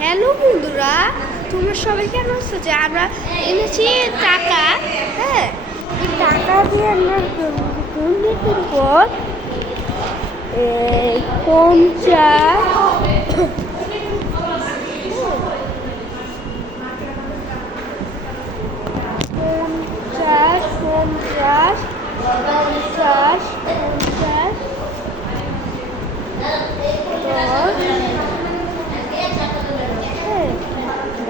Hello বন্ধুরা, তোমরা সবাই কেন আছো? যে আমরা এনেছি টাকা। হ্যাঁ, এই টাকা দিয়ে আমরা কিনবো 50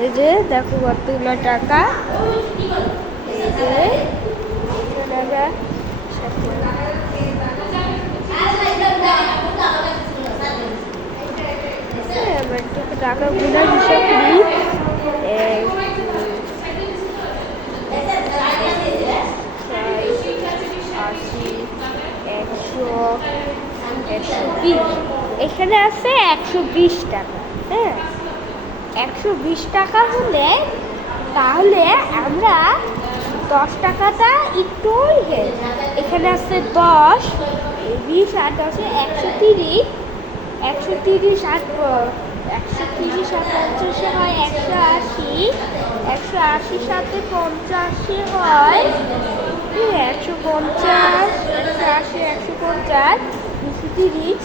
এই যে দেখো কতগুলো টাকা। এই যে আমরা একটু টাকা গুলো হিসাব করি। 120 এখানে আছে 120 টাকা। হ্যাঁ, 120 টাকা হলে তাহলে আমরা 10 টাকাটা একটু এখানে আছে 10, 20 আর 10 130, 130 আর 130 আর 50 হয় 180, 180 সাথে 50 হয় 150, 180, 150, 230,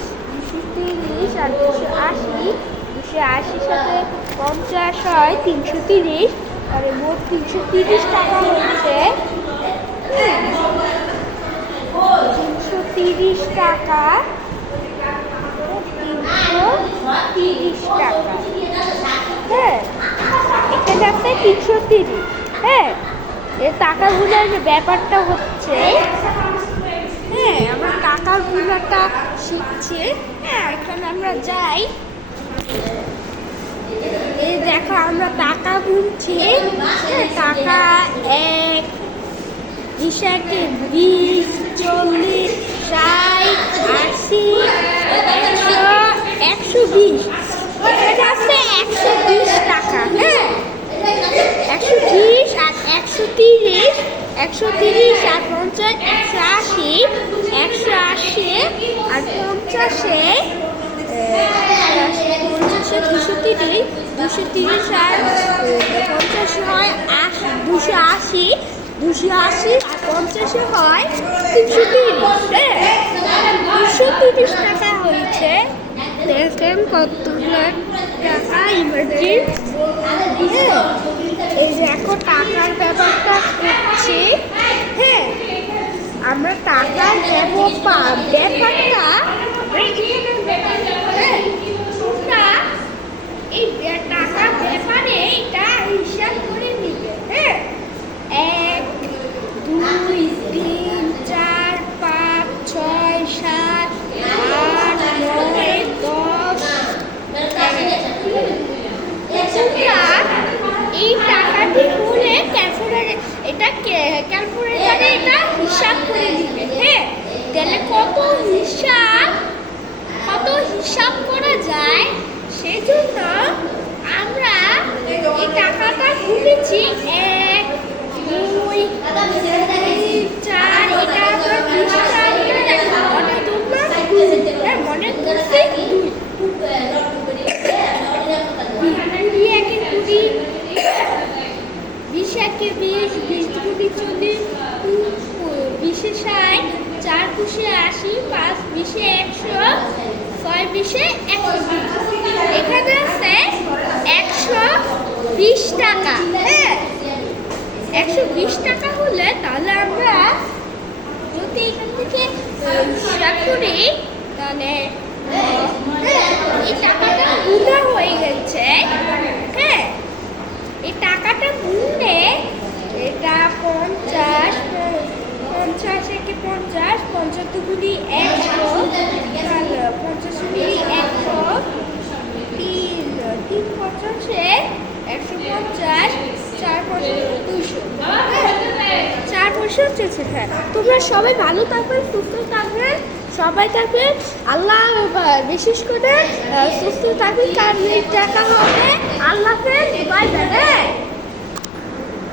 230 আর 280, 280 সাথে 50 হয় 330, আর মোট 330 টাকা হচ্ছে 330 টাকা। 330 টাকা। হ্যাঁ, এখানে আছে 330। হ্যাঁ, এই টাকাগুলোর ব্যাপারটা হচ্ছে, হ্যাঁ আমরা টাকার গুণাটা শিখছি। হ্যাঁ, এখানে আমরা যাই। এই দেখো আমরা টাকা গুনছি। টাকা 1, 20, 40, 60, 80, 100, 120। এটা আছে 120 টাকা। হ্যাঁ, 120 আর 130, 130 আর 50, 180, 180 আর 50, 230, 230 আর 50 হয় 280, 280 আর 50 হয় 330। হ্যাঁ, 230 টাকা হয়েছে। দেখেন কতগুলো টাকা ইমার্জি। হ্যাঁ, এই যে এখন টাকার ব্যাপারটা করছি। হ্যাঁ, আমরা টাকার ব্যাপারটা তোমরা এই টাকার ব্যাপারে এটা হিসাব করে নিবে। হ্যাঁ, 1, 2, 3, 4, 5, 6, 7, 8, 9, 10। তোমরা এই টাকাটি করে ক্যালকুলেটারে এটা হিসাব করে দিবে। হ্যাঁ, তাহলে কত হিসাব করা যায়, সেজন্য আমরা এই টাকাটা গুনেছি 1, 2, 3, 4। এটা আমরা 20 টাকা মনে তোমরা মনে করছি 20 একে 20, 20 একে 20, 20 দুগুণে 40, 20 এ 60, 4 20 80, 5 20 100, 6 20 120। এখানে আছে 120 টাকা। হ্যাঁ, 120 টাকা হলে তাহলে আমরা যদি এখান থেকে হিসাব করি তাহলে এই টাকাটা গুণা হয়ে গেছে। হ্যাঁ, এই টাকাটা গুণলে এটা 50, 50 একে 50, 50 দুগুণে 100, 50 গুণে 100, 3 50, 150, 4 200, 4 500। হ্যাঁ, তোমরা সবাই ভালো থাকবে, সুস্থ থাকবে, সবাই থাকবে। আল্লাহ বিশেষ করে সুস্থ থাকবে, কার টাকা হবে। আল্লাহ হাফেজ, বাই বাই।